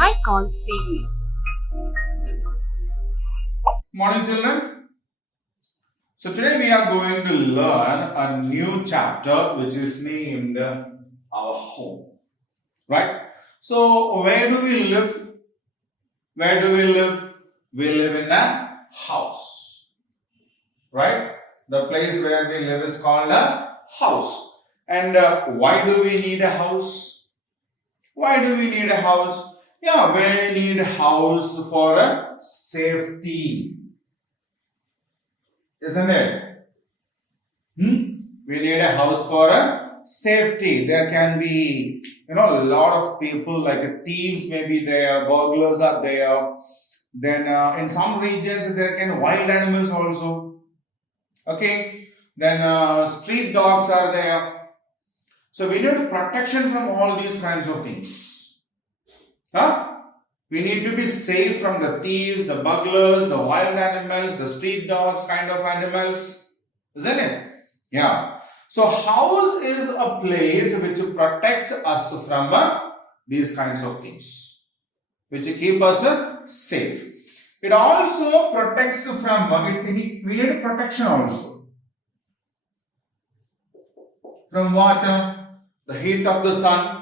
high call series. Morning children. So today we are going to learn a new chapter which is named our home. Right? So where do we live? Where do we live? We live in a house. Right? The place where we live is called a house. And why do we need a house? Why do we need a house? Yeah, we need a house for a safety. Isn't it? We need a house for a safety. There can be, a lot of people like thieves may be there, burglars are there. Then in some regions there can wild animals also. Okay. Then street dogs are there. So we need protection from all these kinds of things. We need to be safe from the thieves, the burglars, the wild animals, the street dogs kind of animals. Isn't it? Yeah. So house is a place which protects us from these kinds of things, which keep us safe. It also protects from, we need protection also. From what? The heat of the sun.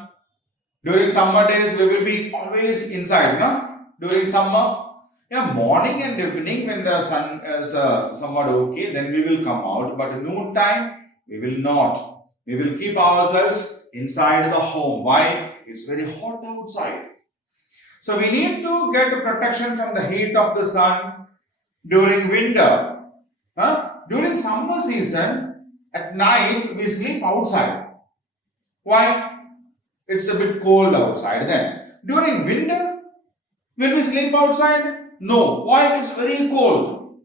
During summer days, we will be always inside, no? During summer, yeah, morning and evening when the sun is somewhat okay, then we will come out. But noon time, we will not. We will keep ourselves inside the home. Why? It's very hot outside. So we need to get protection from the heat of the sun during winter. During summer season, at night, we sleep outside. Why? It's a bit cold outside then. During winter, will we sleep outside? No. Why? It's very cold.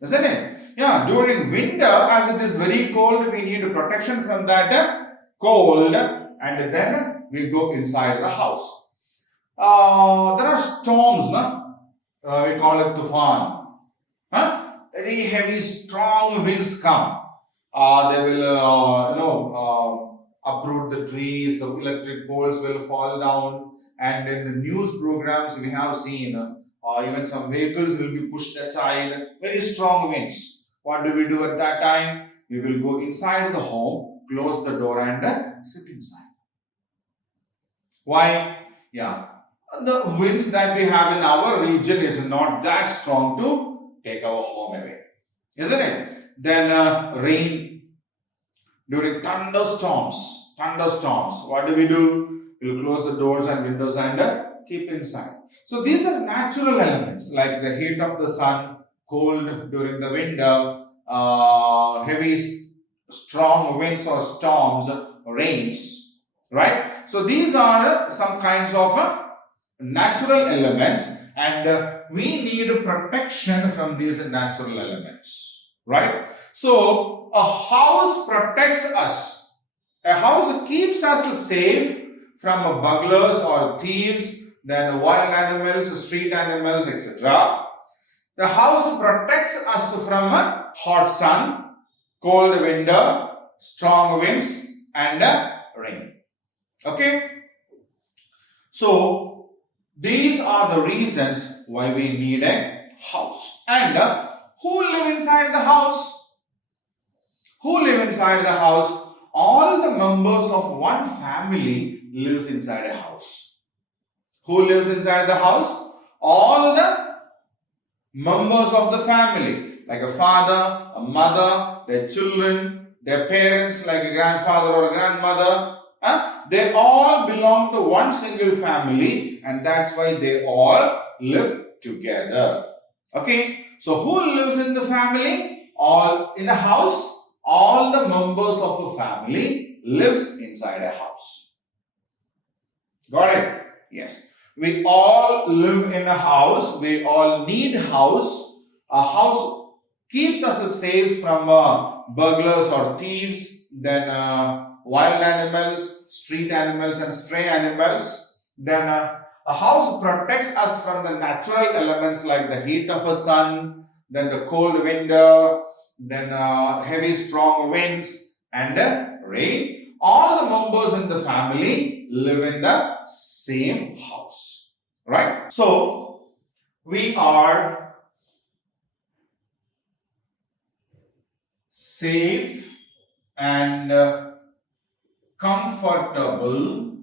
Isn't it? Yeah, during winter, as it is very cold, we need protection from that cold, and then we go inside the house. There are storms, no? We call it tufan. Very heavy, strong winds come. They will, uproot the trees, the electric poles will fall down, and in the news programs we have seen even some vehicles will be pushed aside, very strong winds. What do we do at that time? We will go inside the home, close the door and sit inside. Why? Yeah, the winds that we have in our region is not that strong to take our home away, isn't it? Then rain. During thunderstorms, what do? We'll close the doors and windows and keep inside. So these are natural elements like the heat of the sun, cold during the winter, heavy, strong winds or storms, rains, right? So these are some kinds of natural elements, and we need protection from these natural elements, right? So a house protects us. A house keeps us safe from burglars or thieves, then wild animals, street animals, etc. The house protects us from hot sun, cold winter, strong winds, and rain. Okay? So, these are the reasons why we need a house. And who live inside the house? Who live inside the house? All the members of one family lives inside a house. Who lives inside the house? All the members of the family, like a father, a mother, their children, their parents, like a grandfather or a grandmother. They all belong to one single family, and that's why they all live together. Okay, so who lives in the family? All in a house. All the members of a family lives inside a house. Got it? Yes. We all live in a house. We all need house. A house keeps us safe from burglars or thieves, then wild animals, street animals and stray animals. Then a house protects us from the natural elements like the heat of a sun, then the cold winter, then heavy strong winds and rain. All the members in the family live in the same house. right? So we are safe and comfortable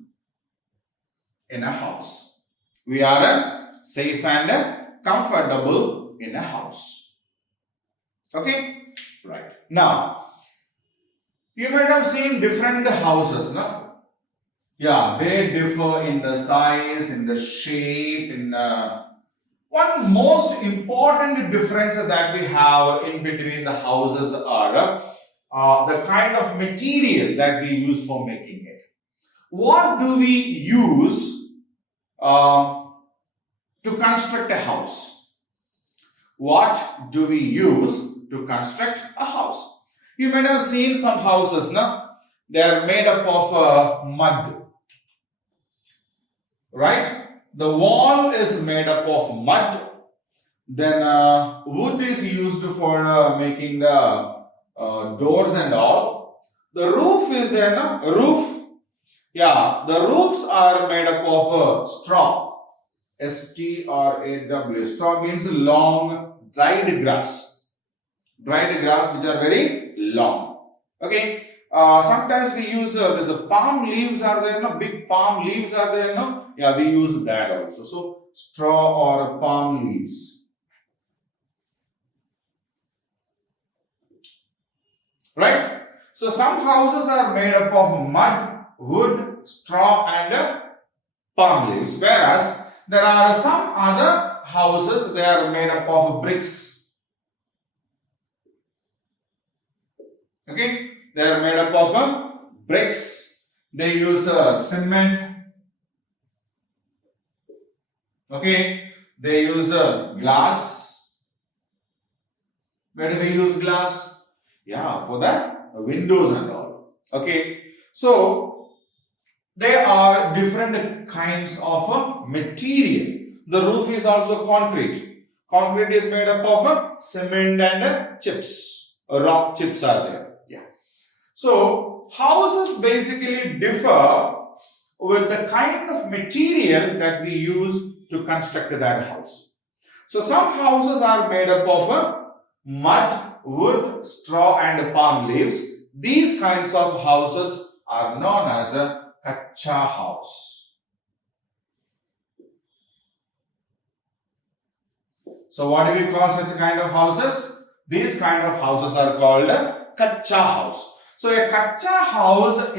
in a house. We are safe and comfortable in a house. Okay, right. Now, you might have seen different houses, no? Yeah, they differ in the size, in the shape, in one most important difference that we have in between the houses are the kind of material that we use for making it. What do we use to construct a house? What do we use to construct a house? You might have seen some houses, no? They are made up of mud, right? The wall is made up of mud. Then wood is used for making the doors and all. The roof is there, no? Roof. Yeah, the roofs are made up of straw. S-T-R-A-W. Straw means long dried grass. Dried grass which are very long. Okay. Sometimes we use there's a palm leaves are there, no? Big palm leaves are there, no? Yeah, we use that also. So straw or palm leaves. Right? So some houses are made up of mud, wood, straw and palm leaves. Whereas there are some other houses, they are made up of bricks. Okay? They are made up of bricks. They use cement. Okay? They use glass. Where do we use glass? Yeah, for the windows and all. Okay? So, there are different kinds of material. The roof is also concrete. Concrete is made up of cement and chips. Rock chips are there. Yeah. So, houses basically differ with the kind of material that we use to construct that house. So, some houses are made up of mud, wood, straw and palm leaves. These kinds of houses are known as a kacha house. So what do we call such kind of houses? These kind of houses are called a kacha house. So a kacha house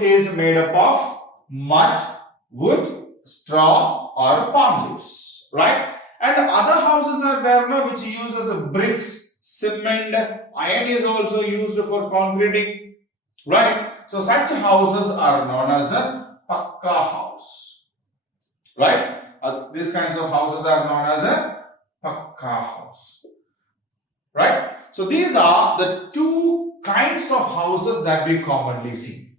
is made up of mud, wood, straw or palm leaves, right? And the other houses are there now which uses bricks, cement, iron is also used for concreting, right? So such houses are known as a pakka house, right? These kinds of houses are known as a pakka house, right? So these are the two kinds of houses that we commonly see,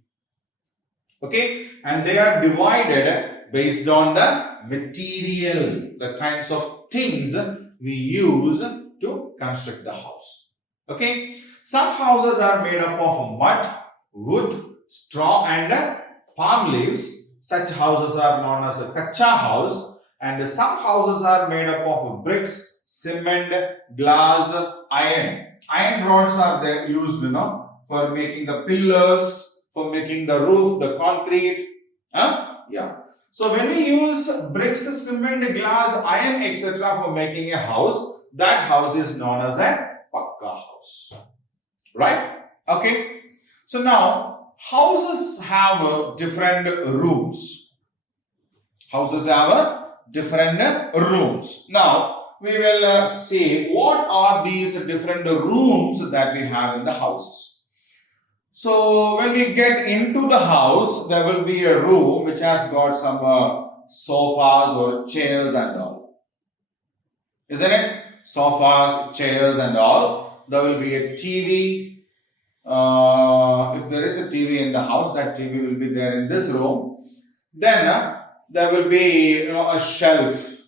okay? And they are divided based on the material, the kinds of things we use to construct the house. Okay, some houses are made up of mud, wood, straw and palm leaves. Such houses are known as a kacha house. And some houses are made up of bricks, cement, glass, iron. Iron rods are there used, for making the pillars, for making the roof, the concrete. Yeah. So when we use bricks, cement, glass, iron, etc. for making a house, that house is known as a pakka house. Right? Okay. So now, houses have different rooms. Houses have different rooms. Now, we will see what are these different rooms that we have in the houses. So, when we get into the house, there will be a room which has got some sofas or chairs and all. Isn't it? Sofas, chairs and all. There will be a TV. If there is a TV in the house, that TV will be there in this room. Then there will be a shelf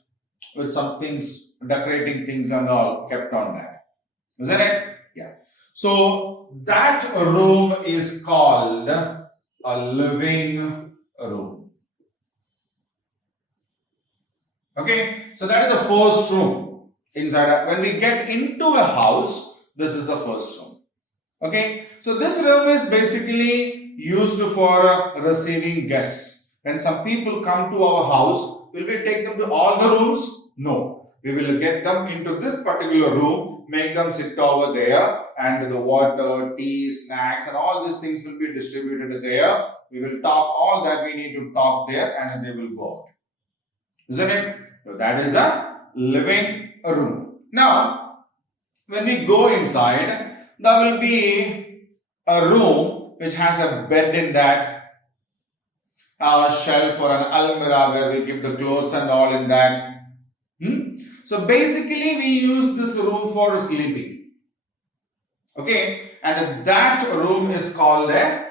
with some things, decorating things and all kept on that. Isn't it? Yeah. So that room is called a living room. Okay, so that is the first room inside. When we get into a house, this is the first room. Okay, so this room is basically used for receiving guests. When some people come to our house, will we take them to all the rooms? No. We will get them into this particular room, make them sit over there, and the water, tea, snacks, and all these things will be distributed there. We will talk all that we need to talk there, and they will go out. Isn't it? So that is a living room. Now, when we go inside, there will be a room which has a bed in that, a shelf or an almirah where we keep the clothes and all in that. So basically we use this room for sleeping. Okay, and that room is called a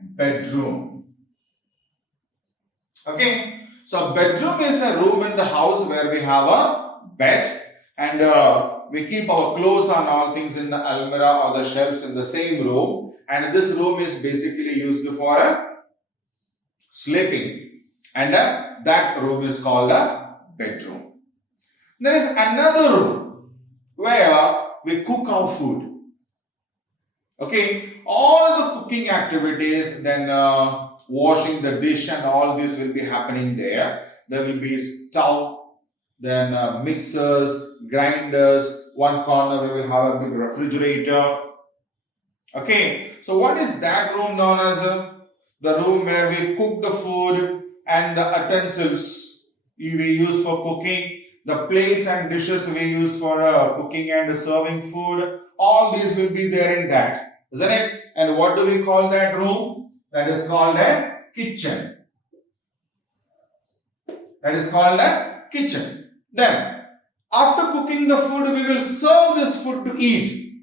bedroom. Okay, so bedroom is a room in the house where we have a bed and we keep our clothes and all things in the almirah or the shelves in the same room, and this room is basically used for sleeping, and that room is called a bedroom. There is another room where we cook our food. Okay, all the cooking activities, then washing the dish and all this will be happening there. There will be stove, then mixers, grinders. One corner we will have a big refrigerator. Okay, so what is that room known as? The room where we cook the food and the utensils we use for cooking, the plates and dishes we use for cooking and serving food. All these will be there in that, isn't it? And what do we call that room? That is called a kitchen. That is called a kitchen. Then, after cooking the food, we will serve this food to eat.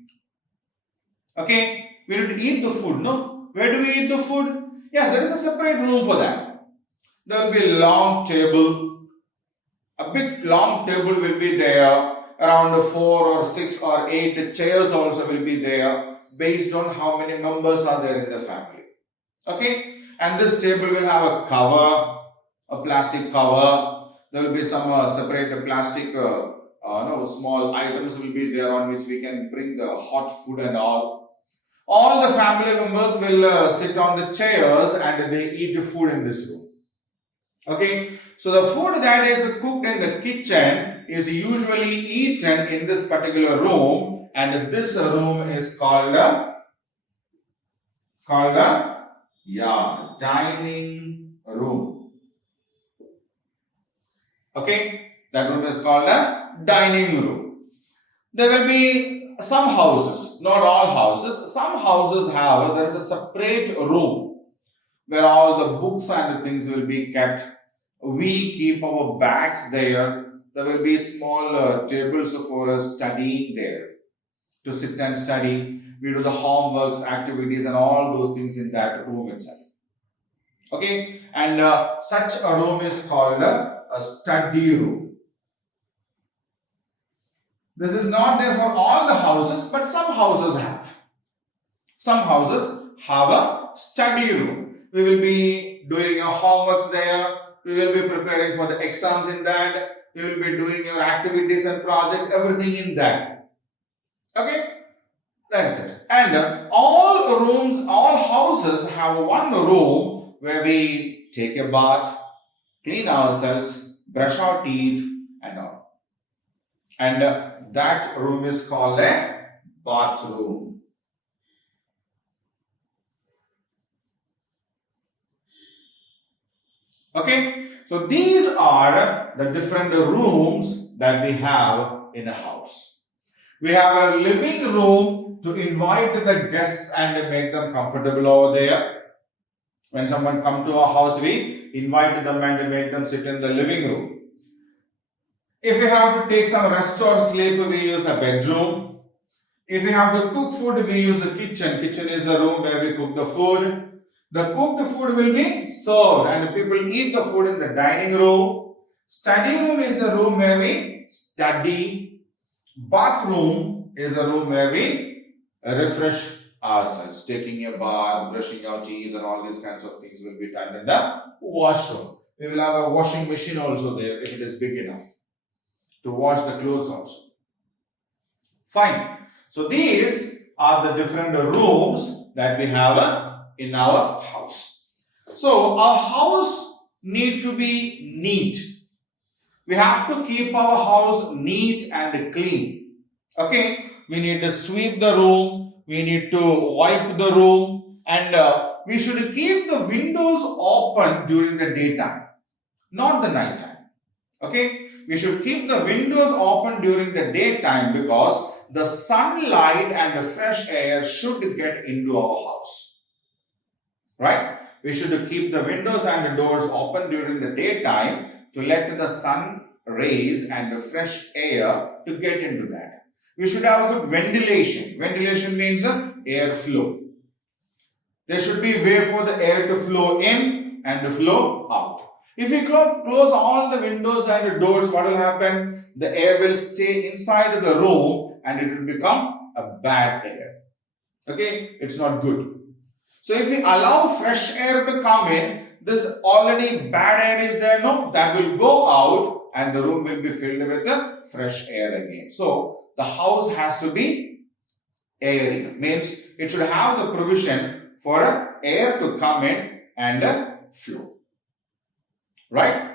Okay, we need to eat the food, no? Where do we eat the food? Yeah, there is a separate room for that. There will be a long table. A big long table will be there. Around 4 or 6 or 8 chairs also will be there, based on how many members are there in the family. Okay, and this table will have a cover, a plastic cover. There will be some separate plastic small items will be there on which we can bring the hot food and all. All the family members will sit on the chairs and they eat the food in this room. Okay, so the food that is cooked in the kitchen is usually eaten in this particular room, and this room is called the dining room. Okay, that room is called a dining room. There will be some houses, not all houses. Some houses have, there is a separate room where all the books and the things will be kept. We keep our bags there. There will be small tables for us studying there, to sit and study. We do the homeworks, activities and all those things in that room itself. Okay, and such a room is called a study room. This is not there for all the houses, but some houses have. Some houses have a study room. We will be doing our homeworks there. We will be preparing for the exams in that. We will be doing your activities and projects, everything in that. Okay, that's it. And all rooms, all houses have one room where we take a bath, clean ourselves, brush our teeth and all. And that room is called a bathroom. Okay, so these are the different rooms that we have in a house. We have a living room to invite the guests and make them comfortable over there. When someone comes to our house, we invite them and make them sit in the living room. If we have to take some rest or sleep, we use a bedroom. If we have to cook food, we use a kitchen. Kitchen is a room where we cook the food. The cooked food will be served and people eat the food in the dining room. Study room is the room where we study. Bathroom is the room where we refresh ourselves. Taking a bath, brushing our teeth, and all these kinds of things will be done in the washroom. We will have a washing machine also there if it is big enough to wash the clothes also. Fine. So these are the different rooms that we have in our house. So our house need to be neat. We have to keep our house neat and clean. Okay. We need to sweep the room. We need to wipe the room. And we should keep the windows open during the daytime, not the night time. Okay. We should keep the windows open during the daytime because the sunlight and the fresh air should get into our house. Right? We should keep the windows and the doors open during the daytime to let the sun rays and the fresh air to get into that. We should have good ventilation. Ventilation means air flow. There should be a way for the air to flow in and to flow out. If we close all the windows and the doors, what will happen? The air will stay inside the room and it will become a bad air. Okay, it's not good. So if we allow fresh air to come in, this already bad air is there, no? That will go out and the room will be filled with fresh air again. So the house has to be airy. Means it should have the provision for air to come in and flow. Right?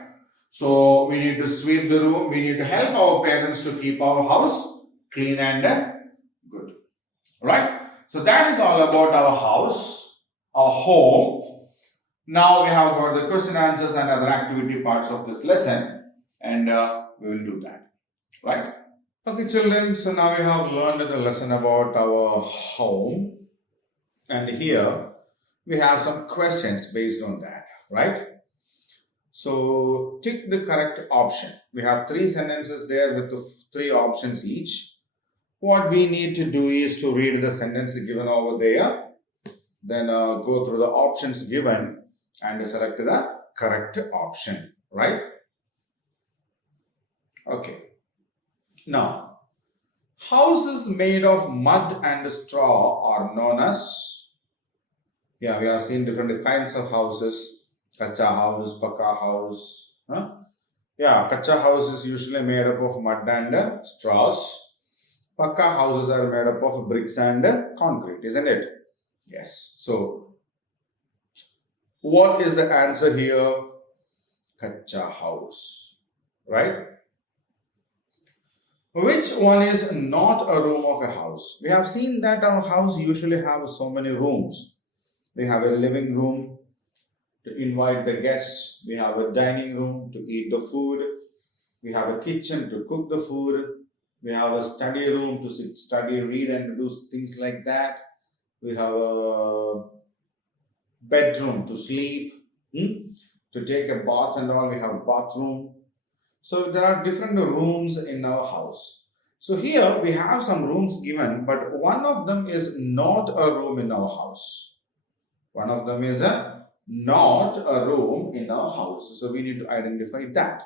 So we need to sweep the room. We need to help our parents to keep our house clean and good. Right? So that is all about our house, our home. Now we have got the question answers and other activity parts of this lesson, and we will do that. Right? Okay, children. So now we have learned the lesson about our home, and here we have some questions based on that. Right? So tick the correct option. We have 3 sentences there with the 3 options each. What we need to do is to read the sentence given over there, then go through the options given and select the correct option, right? Okay. Now, houses made of mud and straw are known as, we have seen different kinds of houses. Kacha house, Pakka house. Kacha house is usually made up of mud and straws. Pakka houses are made up of bricks and concrete, isn't it? Yes. So, what is the answer here? Kacha house, right? Which one is not a room of a house? We have seen that our house usually have so many rooms. We have a living room to invite the guests. We have a dining room to eat the food. We have a kitchen to cook the food. We have a study room to sit, study, read and do things like that. We have a bedroom to sleep, to take a bath and all. We have a bathroom. So there are different rooms in our house. So here we have some rooms given, but one of them is not a room in our house. One of them is not a room in our house. So we need to identify that.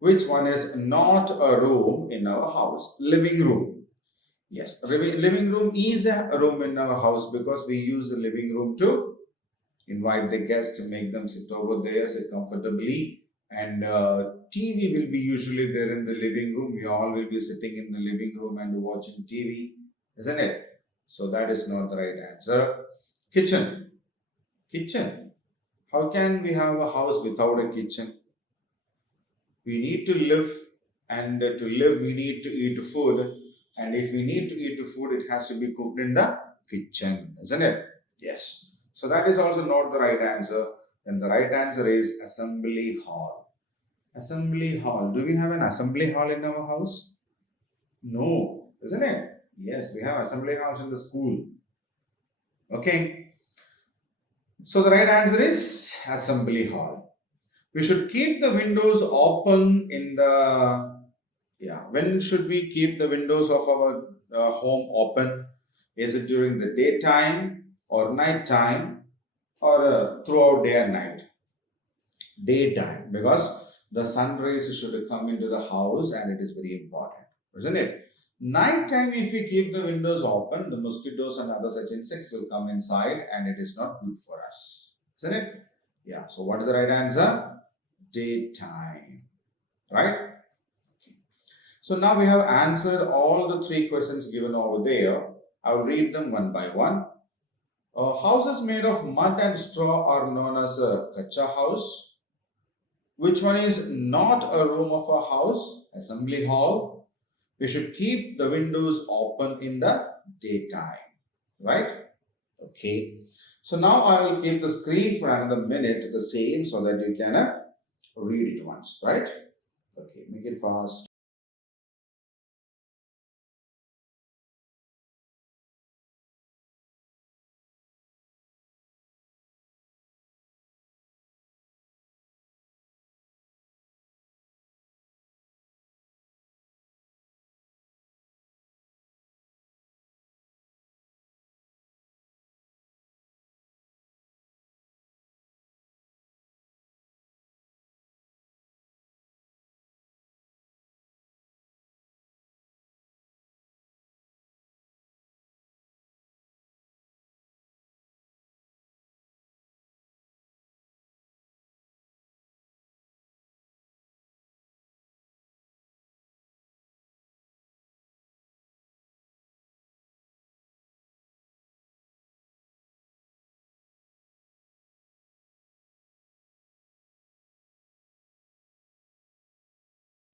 Which one is not a room in our house? Living room. Yes, living room is a room in our house because we use the living room to invite the guests, to make them sit over there, sit comfortably. And TV will be usually there in the living room. We all will be sitting in the living room and watching TV, isn't it? So that is not the right answer. Kitchen. Kitchen. How can we have a house without a kitchen? We need to live, and to live we need to eat food. And if we need to eat food, it has to be cooked in the kitchen, isn't it? Yes. So that is also not the right answer. Then the right answer is assembly hall. Assembly hall. Do we have an assembly hall in our house? No, isn't it? Yes, we have assembly halls in the school. Okay. So the right answer is assembly hall. We should keep the windows open in the, when should we keep the windows of our home open? Is it during the daytime or night time or throughout day and night? Daytime, because the sun rays should come into the house and it is very important, isn't it? Night time, if we keep the windows open, the mosquitoes and other such insects will come inside and it is not good for us. Isn't it? Yeah. So what is the right answer? Daytime. Right? So now we have answered all the three questions given over there. I will read them one by one. Houses made of mud and straw are known as a kacha house. Which one is not a room of a house? Assembly hall. We should keep the windows open in the daytime. Right? Okay. So now I will keep the screen for another minute the same so that you can read it once. Right? Okay. Make it fast.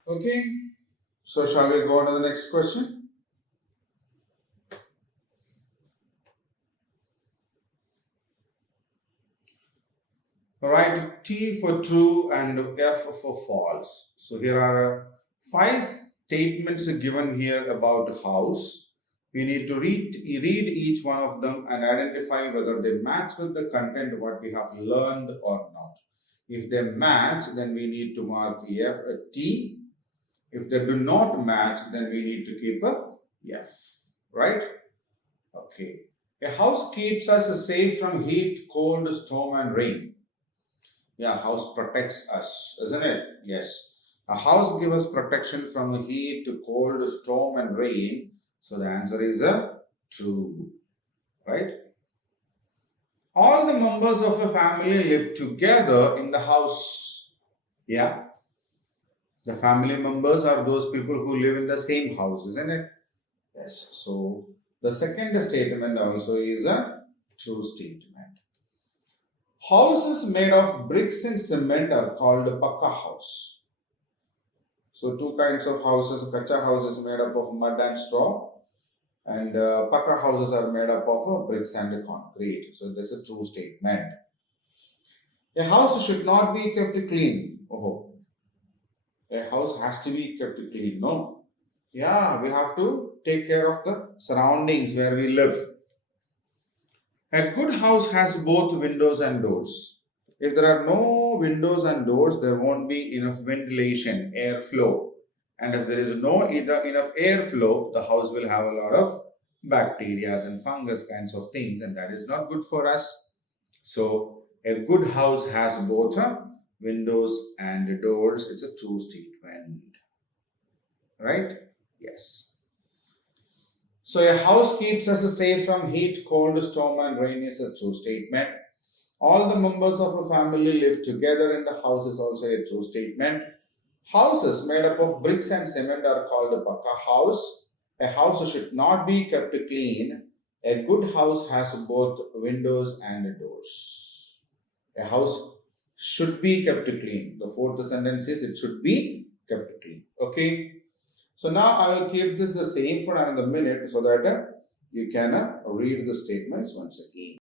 Okay. So shall we go on to the next question? Alright, T for true and F for false. So here are five statements given here about house. We need to read each one of them and identify whether they match with the content what we have learned or not. If they match, then we need to mark F a T. If they do not match, then we need to keep a F. Right? Okay. A house keeps us safe from heat, cold, storm, and rain. Yeah, house protects us, isn't it? Yes. A house gives us protection from heat, cold, storm, and rain. So the answer is true. Right? All the members of a family live together in the house. Yeah. The family members are those people who live in the same house, isn't it? Yes. So the second statement also is a true statement. Houses made of bricks and cement are called pakka house. So two kinds of houses, kacha houses made up of mud and straw, and pakka houses are made up of bricks and concrete. So that's a true statement. A house should not be kept clean. Oh, a house has to be kept clean. No, yeah, we have to take care of the surroundings where we live. A good house has both windows and doors. If there are no windows and doors, there won't be enough ventilation, airflow. And if there is no enough airflow, the house will have a lot of bacteria and fungus kinds of things, and that is not good for us. So, a good house has both windows and doors. It's a true statement. Right? Yes. So, a house keeps us safe from heat, cold, storm, and rain is a true statement. All the members of a family live together in the house is also a true statement. Houses made up of bricks and cement are called a pakka house. A house should not be kept clean. A good house has both windows and doors. A house should be kept clean. The fourth sentence is it should be kept clean. Okay. So now I will keep this the same for another minute so that you can read the statements once again.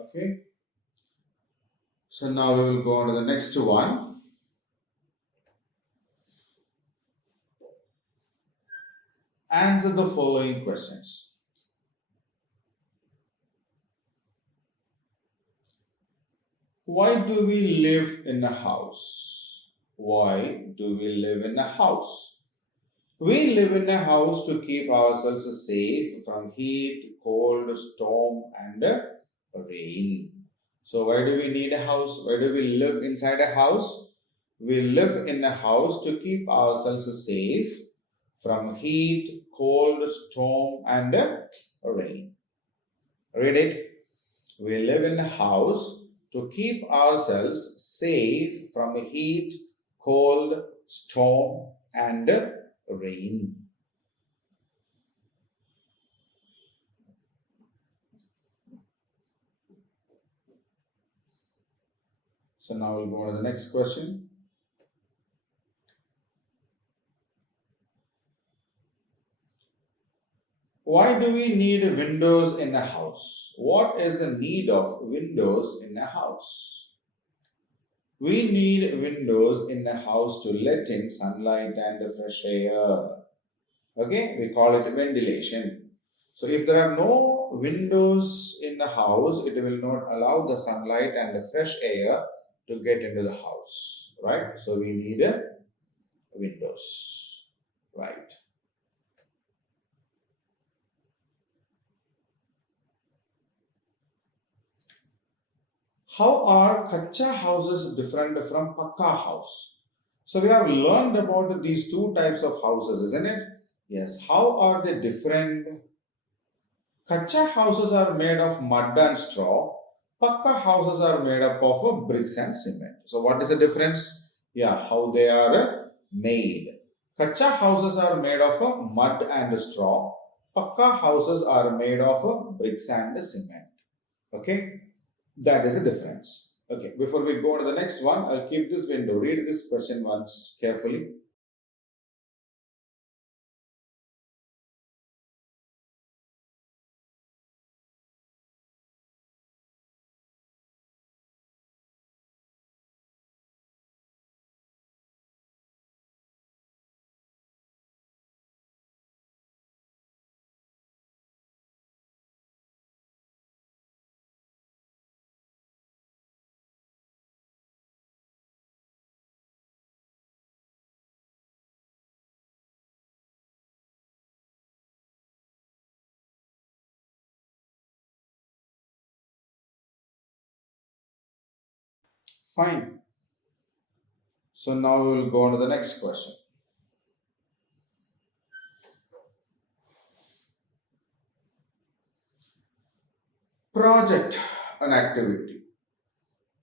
Okay. So now we will go on to the next one. Answer the following questions. Why do we live in a house? Why do we live in a house? We live in a house to keep ourselves safe from heat, cold, storm, and rain. So, why do we need a house? Why do we live inside a house? We live in a house to keep ourselves safe from heat, cold, storm, and rain. Read it. We live in a house to keep ourselves safe from heat, cold, storm, and rain. So now we'll go on to the next question. Why do we need windows in a house? What is the need of windows in a house? We need windows in a house to let in sunlight and fresh air. Okay, we call it ventilation. So if there are no windows in the house, it will not allow the sunlight and the fresh air to get into the house, right? So we need windows, right? How are kacha houses different from pakka house? So we have learned about these two types of houses, isn't it? Yes. How are they different? Kacha houses are made of mud and straw. Pakka houses are made up of bricks and cement. So what is the difference? Yeah, how they are made. Kacha houses are made of mud and straw. Pakka houses are made of bricks and cement. Okay, that is a difference. Okay, before we go on to the next one, I'll keep this window. Read this question once carefully. Fine. So now we will go on to the next question. Project an activity.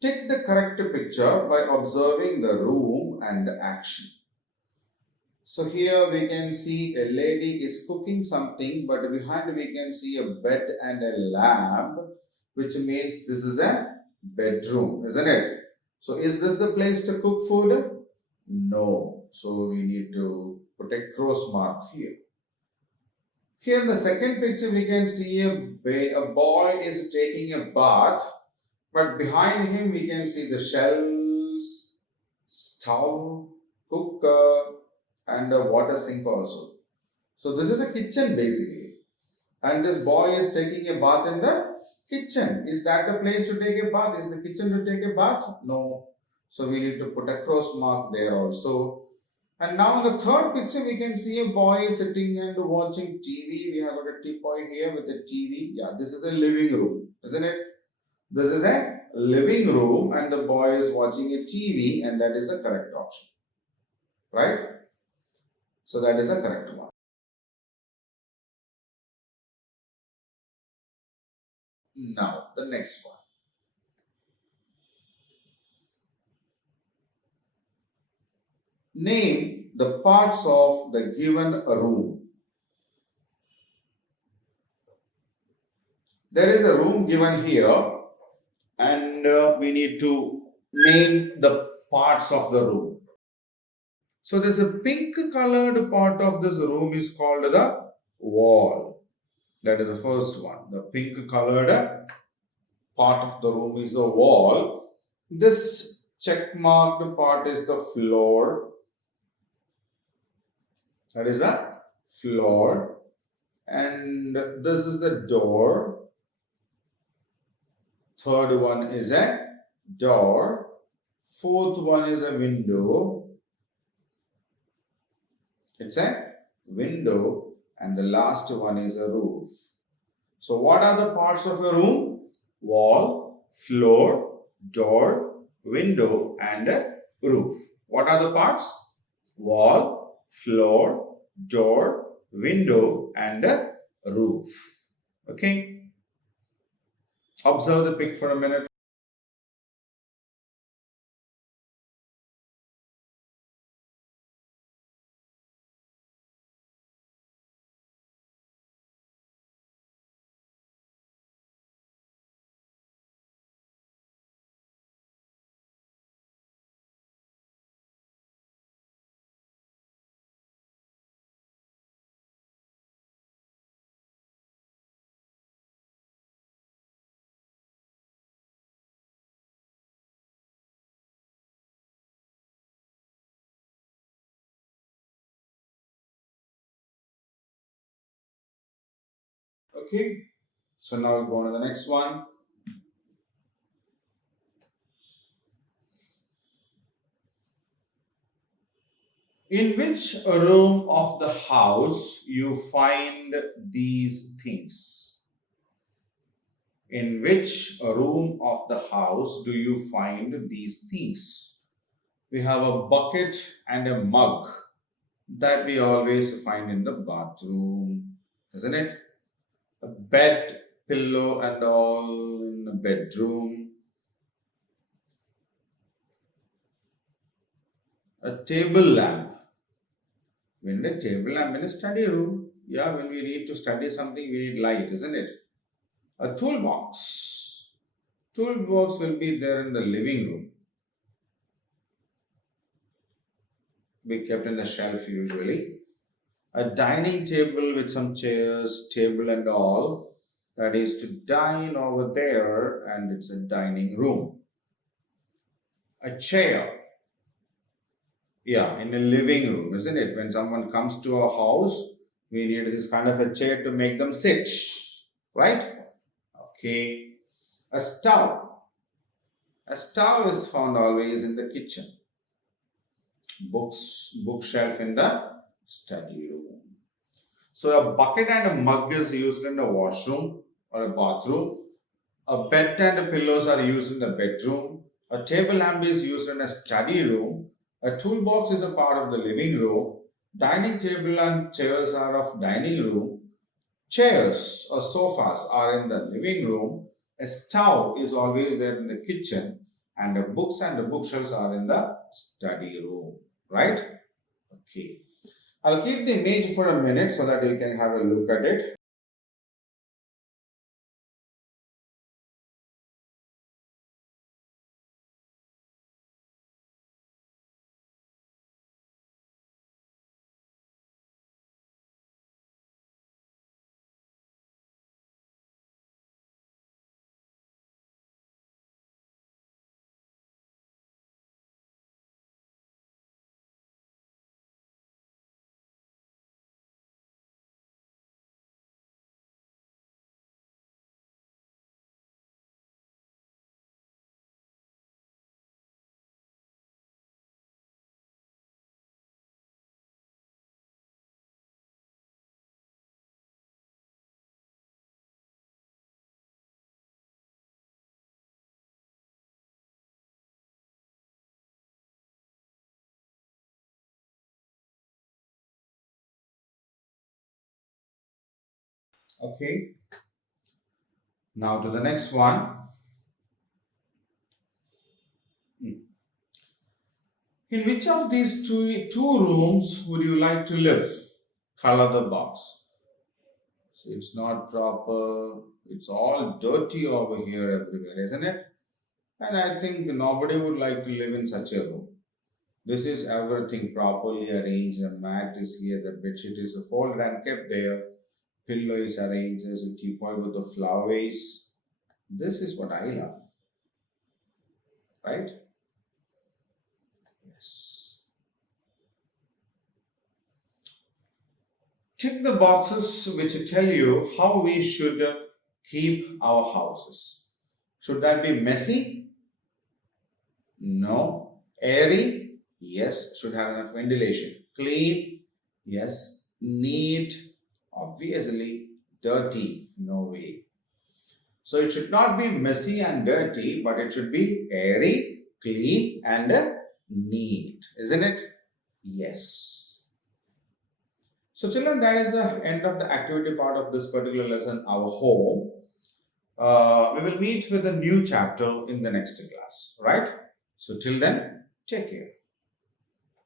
Take the correct picture by observing the room and the action. So here we can see a lady is cooking something, but behind we can see a bed and a lamp, which means this is a bedroom, isn't it? So is this the place to cook food? No. So we need to put a cross mark here. Here in the second picture, we can see a boy is taking a bath, but behind him we can see the shelves, stove, cooker, and a water sink also. So this is a kitchen basically, and this boy is taking a bath in the kitchen. Is that the place to take a bath? Is the kitchen to take a bath? No. So we need to put a cross mark there also. And now in the third picture, we can see a boy sitting and watching TV. We have got a teapot here with a TV. Yeah, this is a living room, isn't it? This is a living room and the boy is watching a TV, and that is the correct option. Right? So that is the correct one. Now, the next one. Name the parts of the given room. There is a room given here, and we need to name the parts of the room. So there's a pink colored part of this room is called the wall. That is the first one, the pink colored part of the room is the wall. This check marked part is the floor. That is the floor. And this is the door. Third one is a door. Fourth one is a window. It's a window. And the last one is a roof. So what are the parts of a room? Wall, floor, door, window and a roof. What are the parts? Wall, floor, door, window and a roof. Okay. Observe the pic for a minute. Okay. So now we'll go on to the next one. In which room of the house you find these things? In which room of the house do you find these things? We have a bucket and a mug that we always find in the bathroom, isn't it? A bed, pillow and all in the bedroom. A table lamp. We need a table lamp in a study room. Yeah, when we need to study something, we need light, isn't it? A toolbox. Toolbox will be there in the living room. Be kept in the shelf usually. A dining table with some chairs, table and all. That is to dine over there and it's a dining room. A chair. Yeah, in a living room, isn't it? When someone comes to a house, we need this kind of a chair to make them sit, right? Okay. A stove. A stove is found always in the kitchen. Bookshelf in the study room. So a bucket and a mug is used in the washroom or a bathroom. A bed and a pillows are used in the bedroom. A table lamp is used in a study room. A toolbox is a part of the living room. Dining table and chairs are of dining room. Chairs or sofas are in the living room. A stove is always there in the kitchen. And the books and the bookshelves are in the study room. Right? Okay. I'll keep the image for a minute so that you can have a look at it. Okay. Now to the next one. In which of these two rooms would you like to live? Color the box. So it's not proper. It's all dirty over here everywhere, isn't it? And I think nobody would like to live in such a room. This is everything properly arranged. The mat is here, the bedsheet is folded and kept there. Pillow is arranged as a teapot with the flower vase. This is what I love. Right? Yes. Tick the boxes which tell you how we should keep our houses. Should that be messy? No. Airy? Yes. Should have enough ventilation. Clean? Yes. Neat? Obviously. Dirty? No way. So it should not be messy and dirty, but it should be airy, clean, and neat. Isn't it? Yes. So children, that is the end of the activity part of this particular lesson, our home. We will meet with a new chapter in the next class, right? So till then, take care.